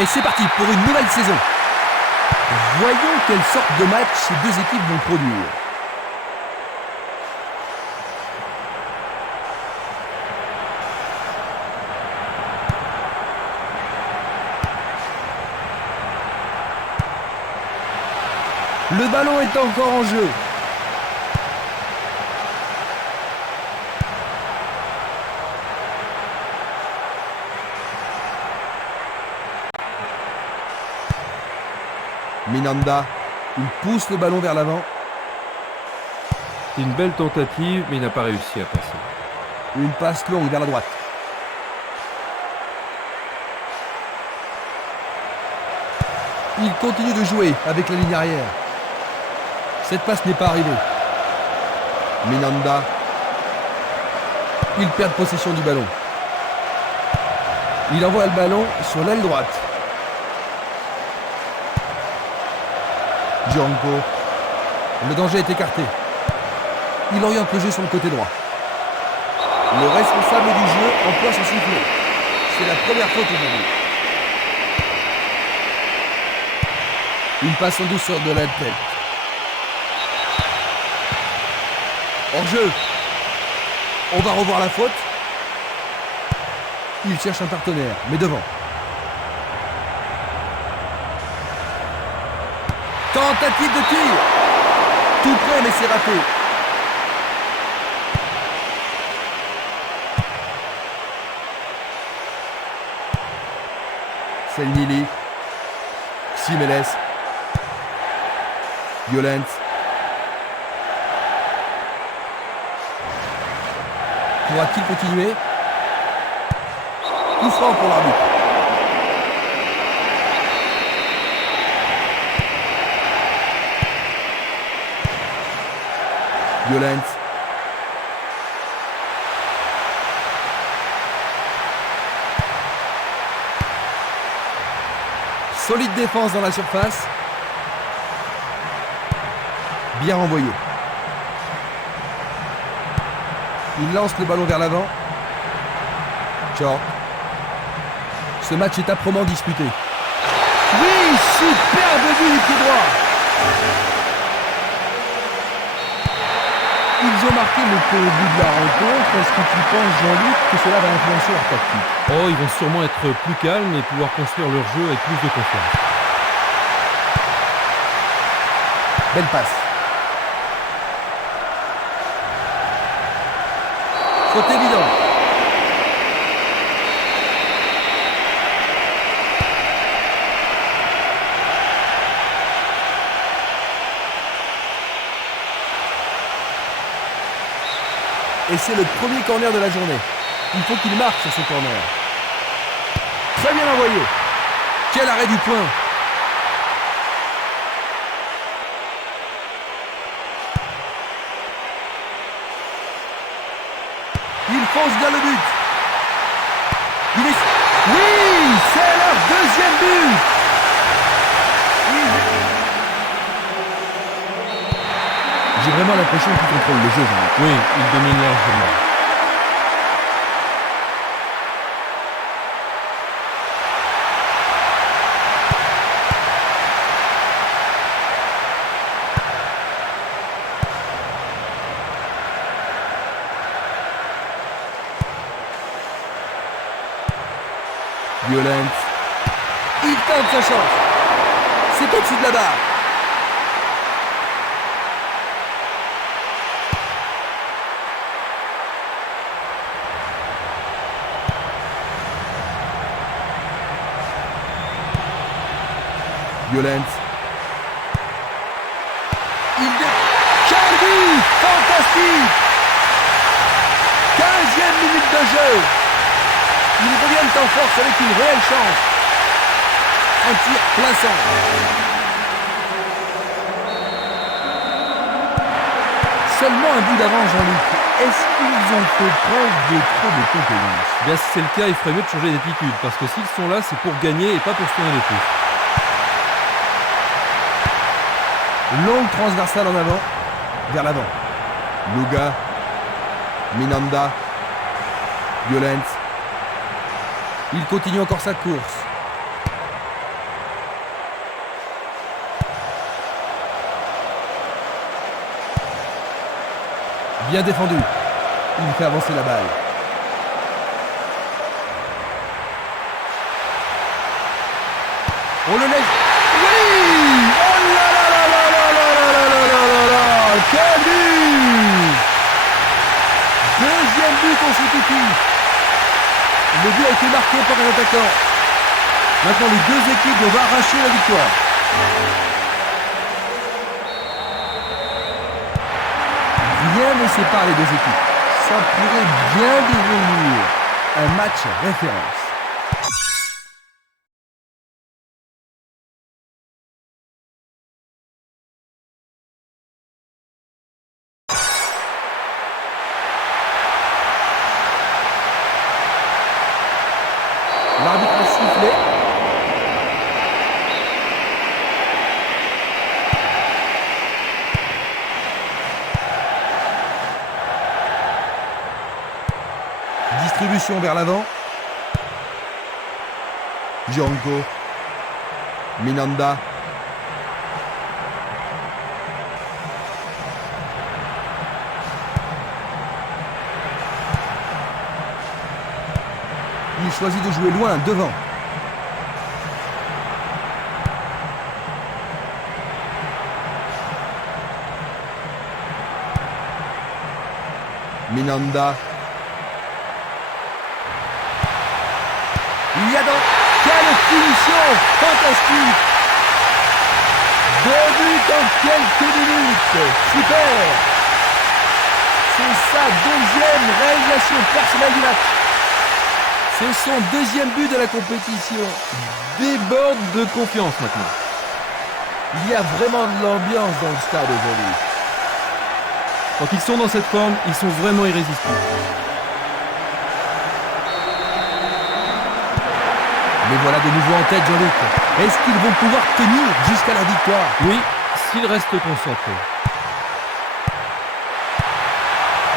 Et c'est parti pour une nouvelle saison. Voyons quelle sorte de match ces deux équipes vont produire. Le ballon est encore en jeu. Minanda, il pousse le ballon vers l'avant. C'est une belle tentative, mais il n'a pas réussi à passer. Une passe longue vers la droite. Il continue de jouer avec la ligne arrière. Cette passe n'est pas arrivée. Minanda. Il perd possession du ballon. Il envoie le ballon sur l'aile droite. Django. Le danger est écarté. Il oriente le jeu sur le côté droit. Le responsable du jeu emploie son sifflet. C'est la première faute aujourd'hui. Une passe en douceur de la tête. Hors jeu. On va revoir la faute. Il cherche un partenaire, mais devant. Tentative de tir. Tout près, mais c'est raté. Selnili. Simeles. Violent. Pourra-t-il continuer? Coup franc pour l'arbitre. Violent. Solide défense dans la surface. Bien renvoyé. Il lance le ballon vers l'avant. Short. Ce match est âprement disputé. Oui, superbe but du pied droit. Ils ont marqué le premier but de la rencontre. Est-ce que tu penses, Jean-Luc, que cela va influencer leur tactique? Oh, ils vont sûrement être plus calmes et pouvoir construire leur jeu avec plus de confiance. Belle passe. Faute évidente. Et c'est le premier corner de la journée. Il faut qu'il marque sur ce corner. Très bien envoyé. Quel arrêt du point. Il fonce vers le but. Il est... Oui, c'est leur deuxième but. J'ai vraiment l'impression qu'il contrôle le jeu. Oui, il domine largement. Violent. Il tente sa chance. C'est au-dessus de la barre. Violent. Quel but! Fantastique! 15e minute de jeu. Ils reviennent en force avec une réelle chance. Un tir plein centre. Seulement un but d'avance, Jean-Luc. Est-ce qu'ils ont fait preuve de trop de compétence? Bien, si c'est le cas, il ferait mieux de changer d'attitude, parce que s'ils sont là, c'est pour gagner et pas pour se tourner les pouces. Longue transversale en avant, vers l'avant. Luga, Minanda, Violent. Il continue encore sa course. Bien défendu. Il fait avancer la balle. On le laisse. Oui! Oh là là là là là là là là là là là! Quel but! Deuxième but consécutif. Le but a été marqué par un attaquant. Maintenant, les deux équipes doivent arracher la victoire. Rien ne sépare les deux équipes. Ça pourrait bien devenir un match référence. L'arbitre a sifflé. Distribution vers l'avant. Gianco. Minanda. Il choisit de jouer loin, devant. Minanda. Il y a dans... Quelle finition fantastique! 2 buts en quelques minutes. Super! C'est sa deuxième réalisation personnelle du match. C'est son deuxième but de la compétition. Déborde de confiance maintenant. Il y a vraiment de l'ambiance dans le stade aujourd'hui. Quand ils sont dans cette forme, ils sont vraiment irrésistibles. Mais voilà de nouveau en tête, Jean-Luc. Est-ce qu'ils vont pouvoir tenir jusqu'à la victoire? Oui, s'ils restent concentrés.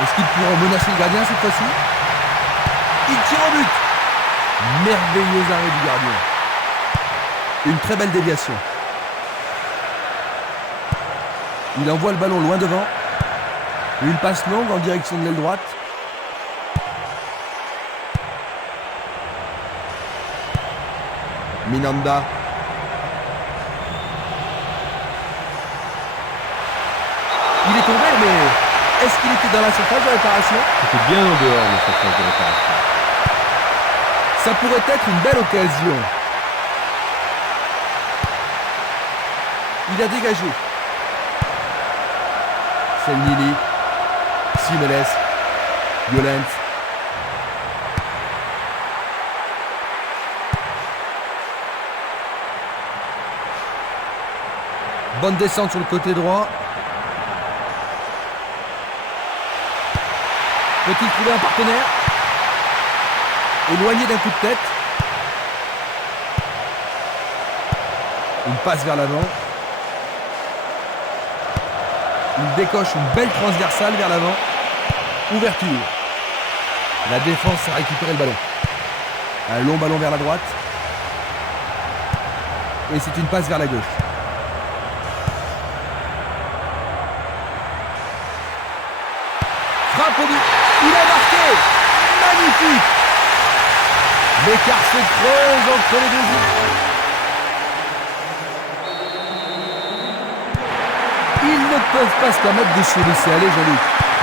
Est-ce qu'ils pourront menacer le gardien cette fois-ci? Il tire au but. Merveilleux arrêt du gardien. Une très belle déviation. Il envoie le ballon loin devant. Une passe longue en direction de l'aile droite. Minanda. Il est tombé, mais est-ce qu'il était dans la surface de réparation? C'était bien en dehors de cette phase de réparation. Ça pourrait être une belle occasion. Il a dégagé. Selnili. Simeles. Violent. Bonne descente sur le côté droit. Peut-il trouver un partenaire? Éloigné d'un coup de tête. Une passe vers l'avant. Il décoche une belle transversale vers l'avant. Ouverture. La défense a récupéré le ballon. Un long ballon vers la droite. Et c'est une passe vers la gauche. Frappe au but. Il a marqué. Magnifique. L'écart se creuse entre les deux équipes. Ils ne peuvent pas se permettre de se laisser aller, Jean-Luc,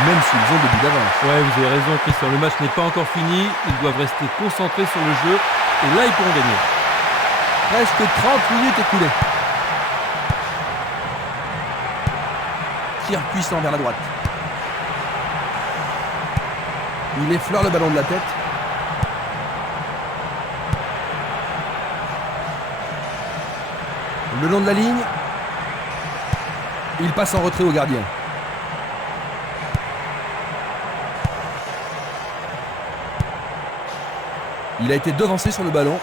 même s'ils ont des buts d'avance. Ouais, vous avez raison, Christian. Le match n'est pas encore fini. Ils doivent rester concentrés sur le jeu. Et là, ils pourront gagner. Presque 30 minutes écoulées. Tir puissant vers la droite. Il effleure le ballon de la tête. Le long de la ligne. Il passe en retrait au gardien. Il a été devancé sur le ballon.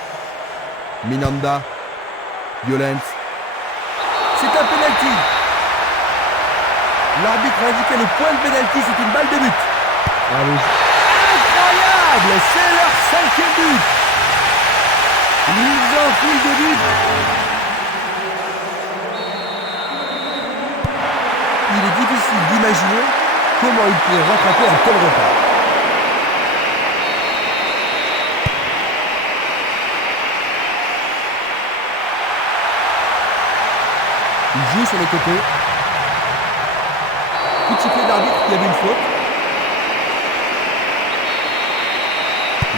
Minanda. Violent. C'est un penalty. L'arbitre a indiqué le point de penalty. C'est une balle de but. Bravo. Incroyable. C'est leur 5e but. Ils enfilent des buts. Il est difficile d'imaginer Comment il pourrait rattraper un tel retard? Il joue sur le côté. Coup de sifflet d'arbitre qui avait une faute.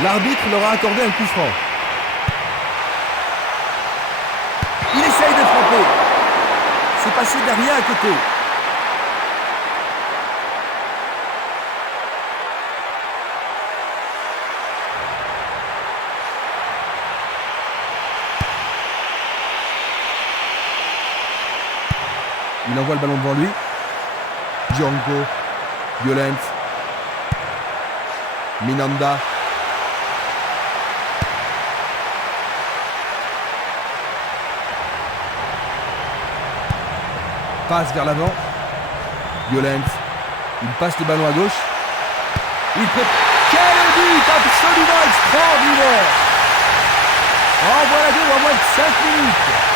L'arbitre leur a accordé un coup franc. Il essaye de frapper. C'est passé derrière à côté. Il envoie le ballon devant lui. Django. Violent. Minanda. Passe vers l'avant. Violent. Il passe le ballon à gauche. Il fait... Quel but absolument extraordinaire! Envoie la deux en moins de 5 minutes.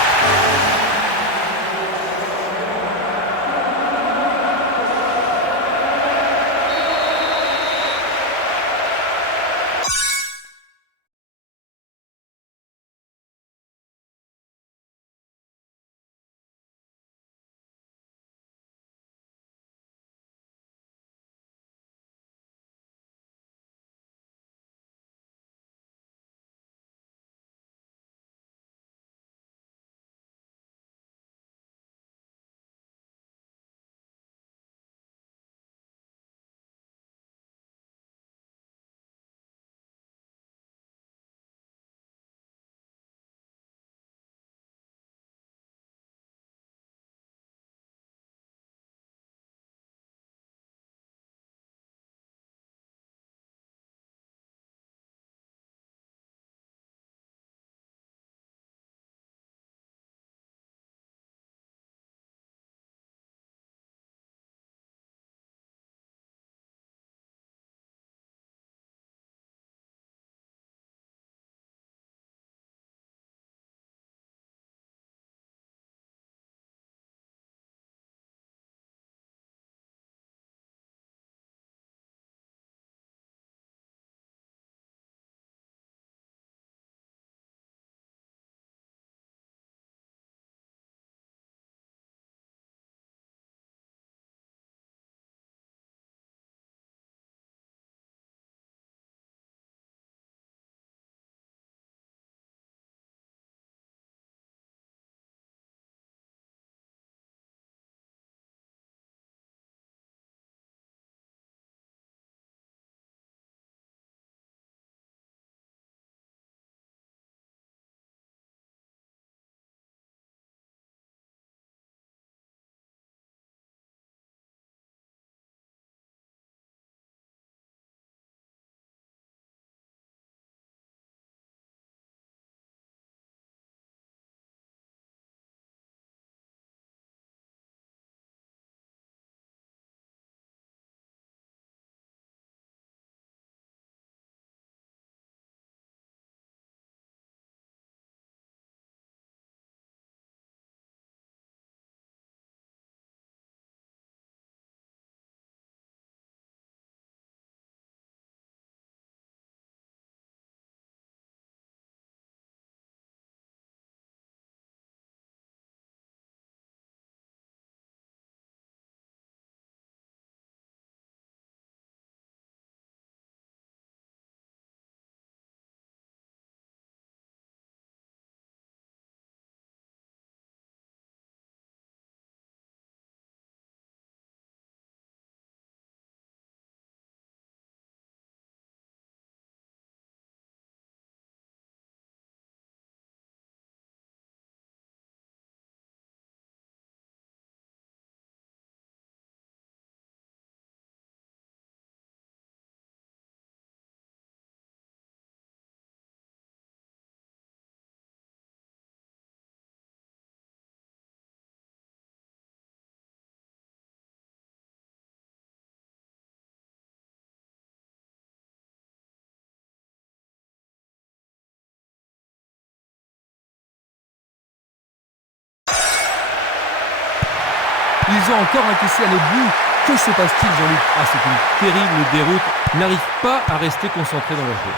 Ils ont encore encaissé un autre but. Que se passe-t-il, Jean-Luc? Ah, c'est une terrible déroute. Ils n'arrivent pas à rester concentrés dans leur jeu.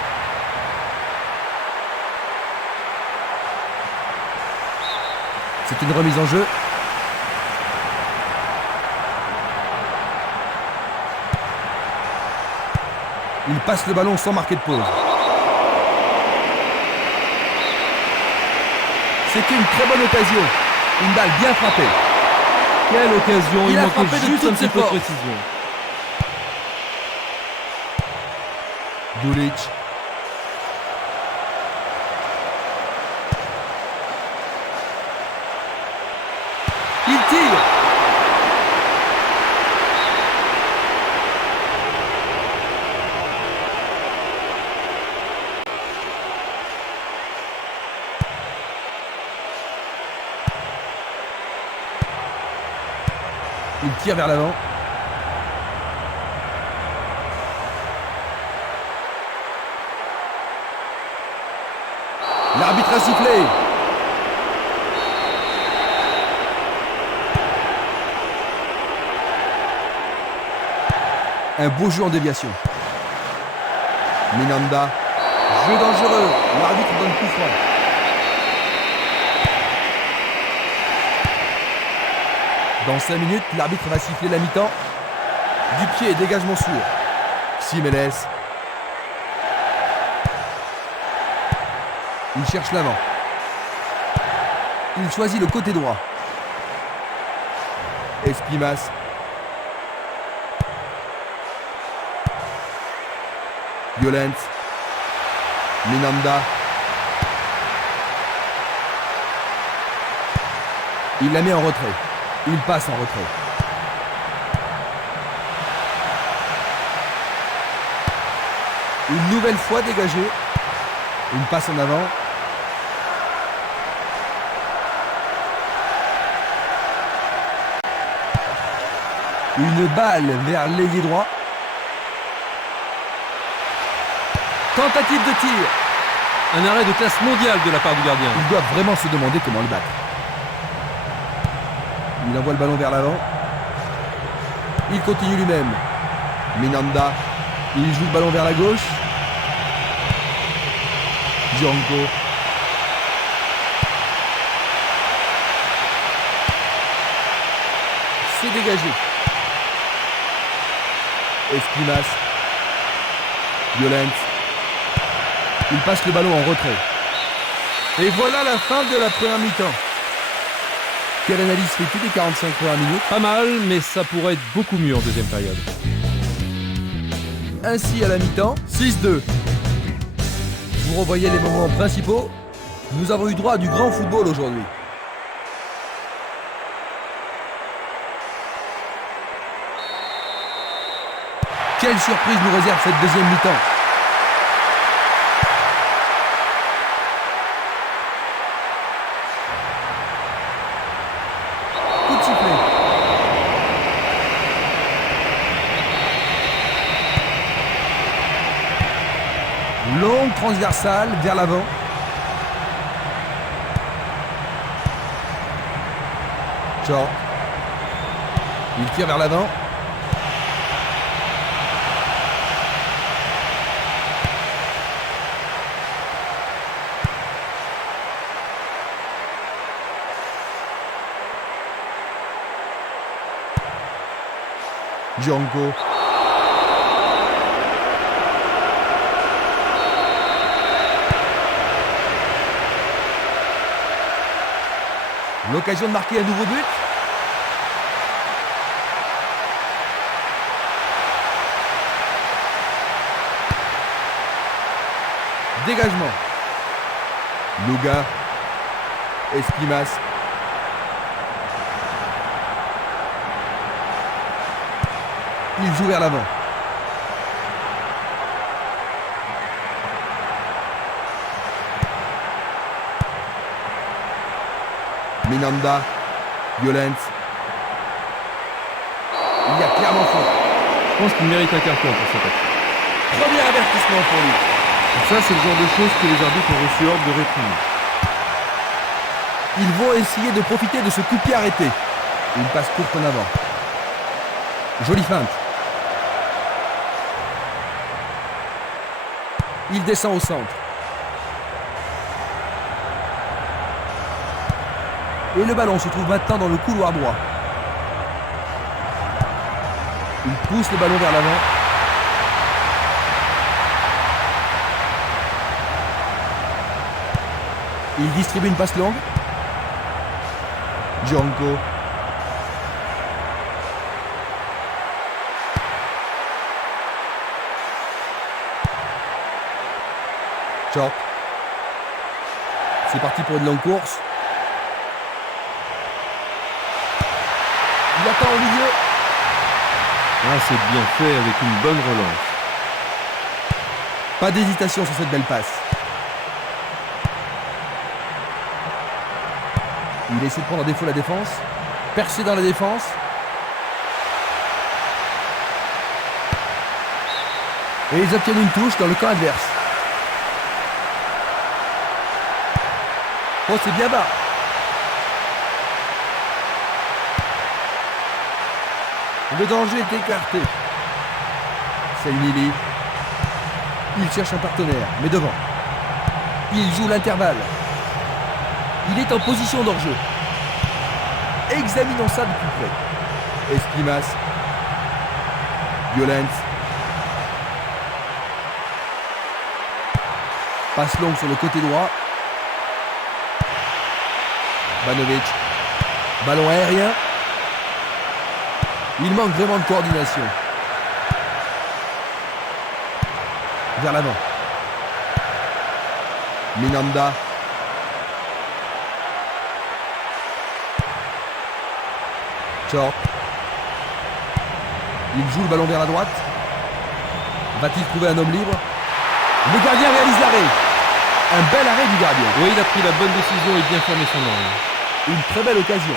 C'est une remise en jeu. Il passe le ballon sans marquer de pause. C'était une très bonne occasion. Une balle bien frappée. Quelle occasion, il a manquait frappé de juste un toutes petit ses peu de forces. précision. Dulic. Il tire. Il tire vers l'avant. L'arbitre a sifflé. Un beau jeu en déviation. Minanda. Jeu dangereux. L'arbitre donne coup franc. Dans 5 minutes, l'arbitre va siffler la mi-temps. Du pied, dégagement sûr. Ximénez. Il cherche l'avant. Il choisit le côté droit. Espimas. Violent. Minanda. Il la met en retrait. Il passe en retrait. Une nouvelle fois dégagé. Une passe en avant. Une balle vers l'ailier droit. Tentative de tir. Un arrêt de classe mondiale de la part du gardien. Il doit vraiment se demander comment le battre. Il envoie le ballon vers l'avant. Il continue lui-même. Minanda. Il joue le ballon vers la gauche. Django. C'est dégagé. Espinas. Violent. Il passe le ballon en retrait. Et voilà la fin de la première mi-temps. Quelle analyse fais-tu des 45 premières minutes? Pas mal, mais ça pourrait être beaucoup mieux en deuxième période. Ainsi à la mi-temps, 6-2. Vous revoyez les moments principaux. Nous avons eu droit à du grand football aujourd'hui. Quelle surprise nous réserve cette deuxième mi-temps? Coup de sifflet. Longue transversale vers l'avant. Short. Il tire vers l'avant. Django. L'occasion de marquer un nouveau but. Dégagement. Luga. Espimas. Il joue vers l'avant. Minanda. Violent. Il y a clairement faute. Je pense qu'il mérite un carton pour cette action. Premier avertissement pour lui. Ça, c'est le genre de choses que les arbitres ont reçu ordre de réprimer. Ils vont essayer de profiter de ce coup de pied arrêté. Une passe courte en avant. Jolie feinte. Il descend au centre. Et le ballon se trouve maintenant dans le couloir droit. Il pousse le ballon vers l'avant. Il distribue une passe longue. Django. Short. C'est parti pour une longue course. Il attend au milieu. Ah, c'est bien fait avec une bonne relance. Pas d'hésitation sur cette belle passe. Il essaie de prendre à défaut la défense. Percé dans la défense. Et ils obtiennent une touche dans le camp adverse. Oh, c'est bien bas. Le danger est écarté. C'est Lili. Il cherche un partenaire, mais devant. Il joue l'intervalle. Il est en position d'hors-jeu. Examinons ça de plus près. Esquimas. Violence. Passe longue sur le côté droit. Banovic. Ballon aérien. Il manque vraiment de coordination. Vers l'avant. Minanda. Short. Il joue le ballon vers la droite. Va-t-il trouver un homme libre? Le gardien réalise l'arrêt. Un bel arrêt du gardien. Oui, il a pris la bonne décision et bien fermé son angle. Une très belle occasion.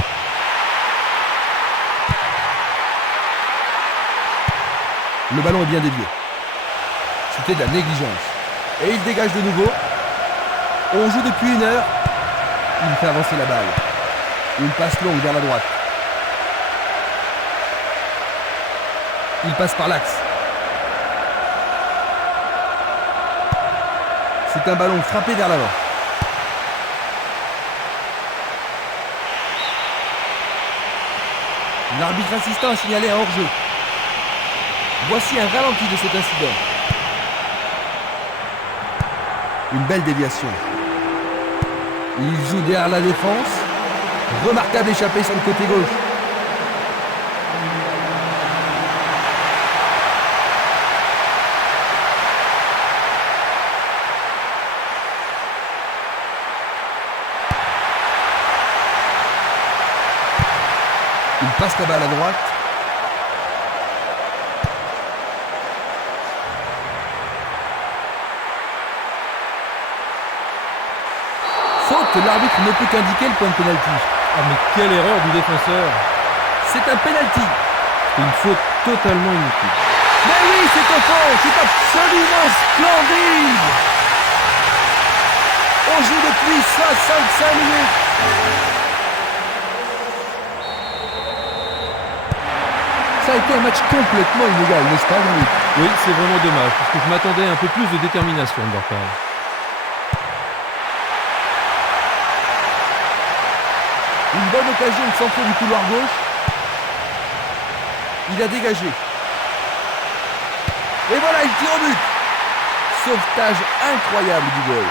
Le ballon est bien dévié. C'était de la négligence. Et il dégage de nouveau. On joue depuis 1 heure. Il fait avancer la balle. Une passe longue vers la droite. Il passe par l'axe. C'est un ballon frappé vers l'avant. L'arbitre assistant a signalé un hors-jeu. Voici un ralenti de cet incident. Une belle déviation. Il joue derrière la défense. Remarquable échappée sur le côté gauche. Il passe la balle à droite. Faute, l'arbitre ne peut qu'indiquer le point de pénalty. Ah, mais quelle erreur du défenseur. C'est un pénalty. Une faute totalement inutile. Mais oui, c'est au fond. C'est absolument splendide. On joue depuis 65 minutes. Ça a été un match complètement inégal, n'est-ce pas, Louis? Oui, c'est vraiment dommage, parce que je m'attendais à un peu plus de détermination de leur part. Une bonne occasion de centrer du couloir gauche. Il a dégagé. Et voilà, il tire au but. Sauvetage incroyable du goal.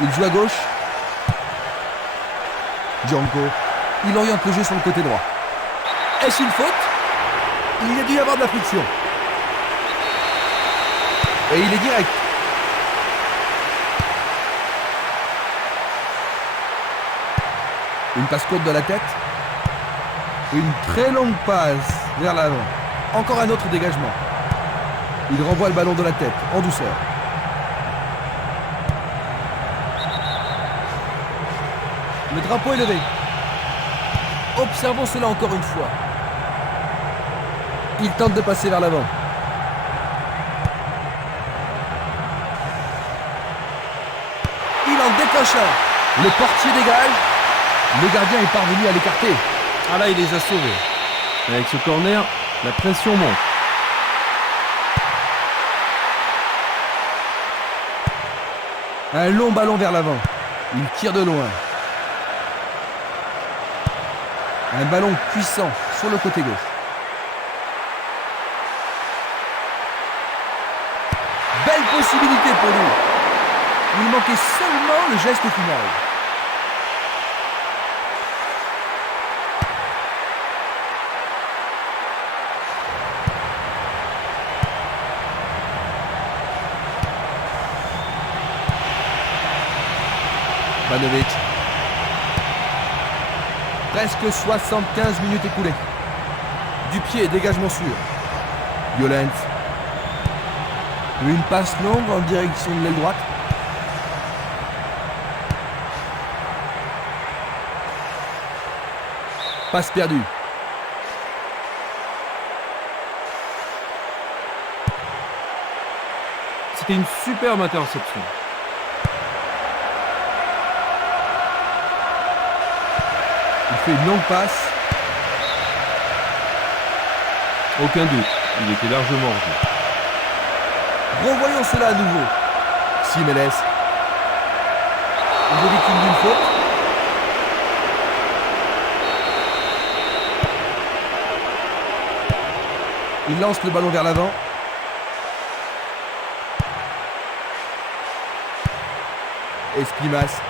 Il joue à gauche. Django. Il oriente le jeu sur le côté droit. Est-ce une faute? Il y a dû y avoir de la friction. Et il est direct. Une passe courte de la tête. Une très longue passe vers l'avant. Encore un autre dégagement. Il renvoie le ballon de la tête, en douceur. Le drapeau est levé. Observons cela encore une fois. Il tente de passer vers l'avant. Il en décroche un. Le portier dégage. Le gardien est parvenu à l'écarter. Ah là, il les a sauvés. Avec ce corner, la pression monte. Un long ballon vers l'avant. Il tire de loin. Un ballon puissant sur le côté gauche. Belle possibilité pour lui. Il manquait seulement le geste final. Ivanovic. Presque 75 minutes écoulées. Du pied, dégagement sûr. Violent. Une passe longue en direction de l'aile droite. Passe perdue. C'était une superbe interception. Il fait une longue passe. Aucun doute, il était largement hors jeu. Revoyons cela à nouveau. Simeles. Il est victime d'une faute. Il lance le ballon vers l'avant. Espimas.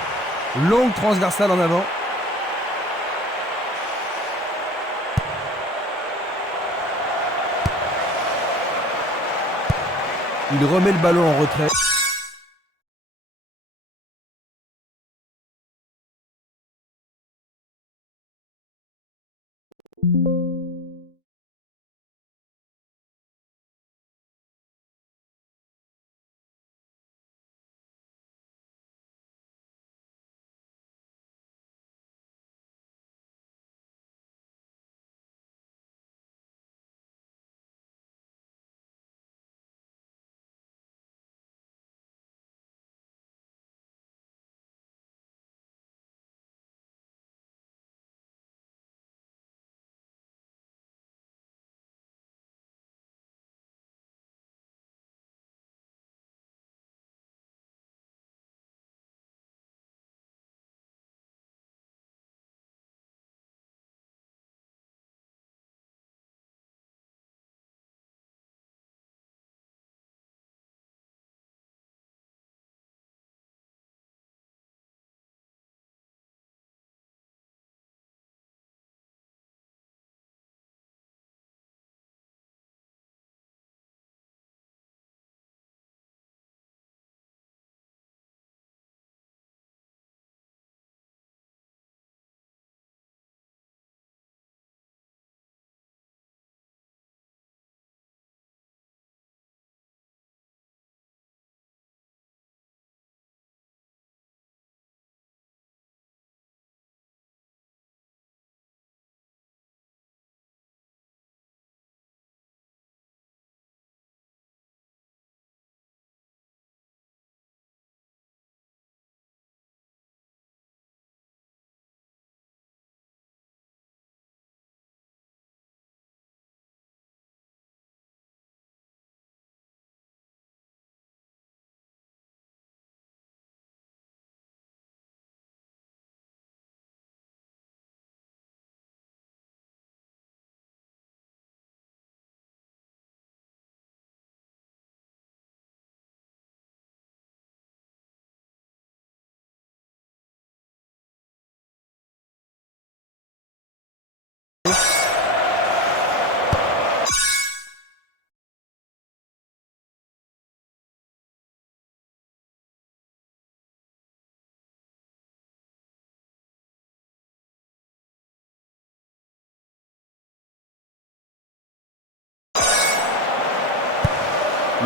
Longue transversale en avant. Il remet le ballon en retrait.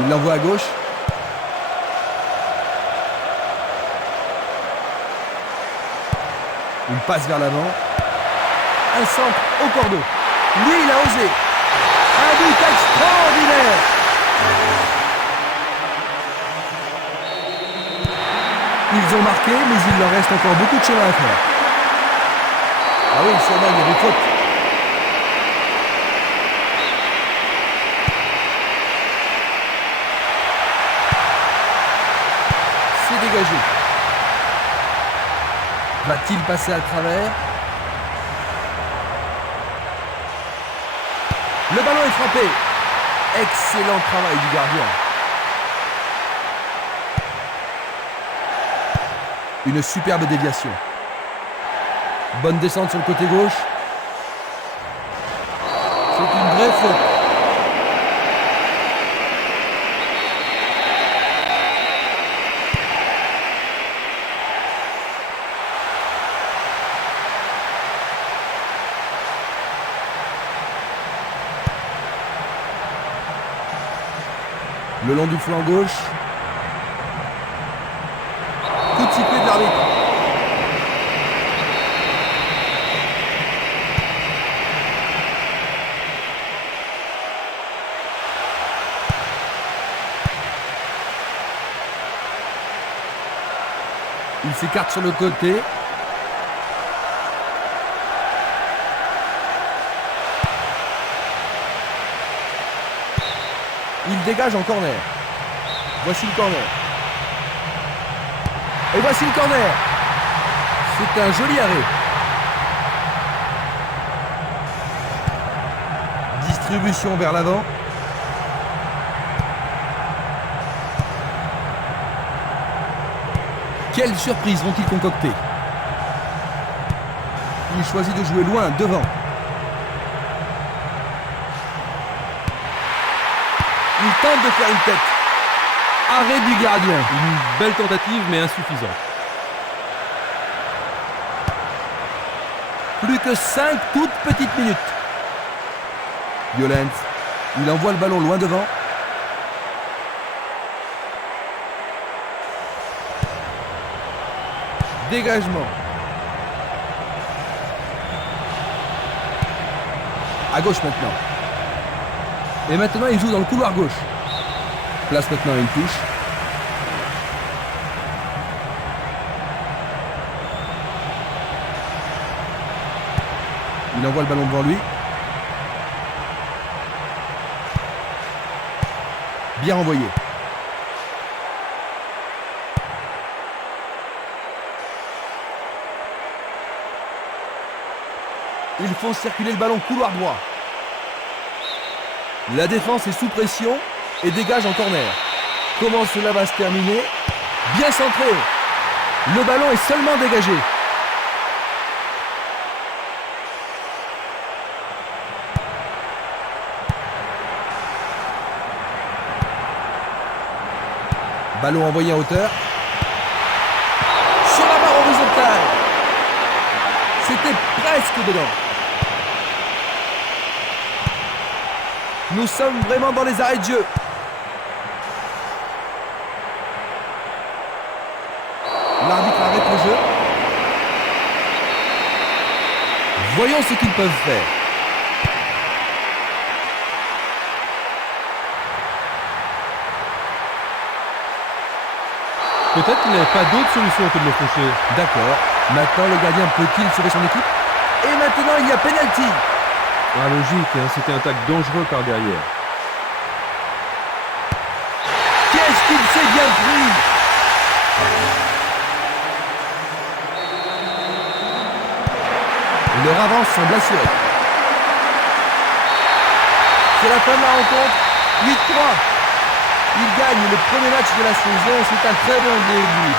Il l'envoie à gauche. Une passe vers l'avant. Un centre au cordeau. Lui, il a osé. Un but extraordinaire. Ils ont marqué, mais il leur reste encore beaucoup de chemin à faire. Ah oui, sûrement, il y a des fautes. C'est dégagé. Va-t-il passer à travers? Le ballon est frappé. Excellent travail du gardien. Une superbe déviation. Bonne descente sur le côté gauche. C'est une vraie faute. Le long du flanc gauche. Coup de sifflet de l'arbitre. Il s'écarte sur le côté. Il dégage en corner. Voici le corner. Et voici le corner. C'est un joli arrêt. Distribution vers l'avant. Quelle surprise vont-ils concocter? Il choisit de jouer loin, devant. Il tente de faire une tête. Arrêt du gardien. Une belle tentative, mais insuffisante. Plus que 5 toutes petites minutes. Violence. Il envoie le ballon loin devant. Dégagement. À gauche maintenant. Et maintenant, il joue dans le couloir gauche. Place maintenant une touche. Il envoie le ballon devant lui. Bien renvoyé. Ils font circuler le ballon couloir droit. La défense est sous pression et dégage en corner. Comment cela va se terminer? Bien centré. Le ballon est seulement dégagé. Ballon envoyé en hauteur. Sur la barre horizontale. C'était presque dedans. Nous sommes vraiment dans les arrêts de jeu. L'arbitre arrête le jeu. Voyons ce qu'ils peuvent faire. Peut-être qu'il n'avait pas d'autre solution que de le faucher. D'accord. Maintenant, le gardien peut-il sauver son équipe? Et maintenant, il y a pénalty. Ah, logique, hein, c'était un tacle dangereux par derrière. Qu'est-ce qu'il s'est bien pris? Leur avance semble assurée. C'est la fin de la rencontre. 8-3. Ils gagnent le premier match de la saison. C'est un très bon début.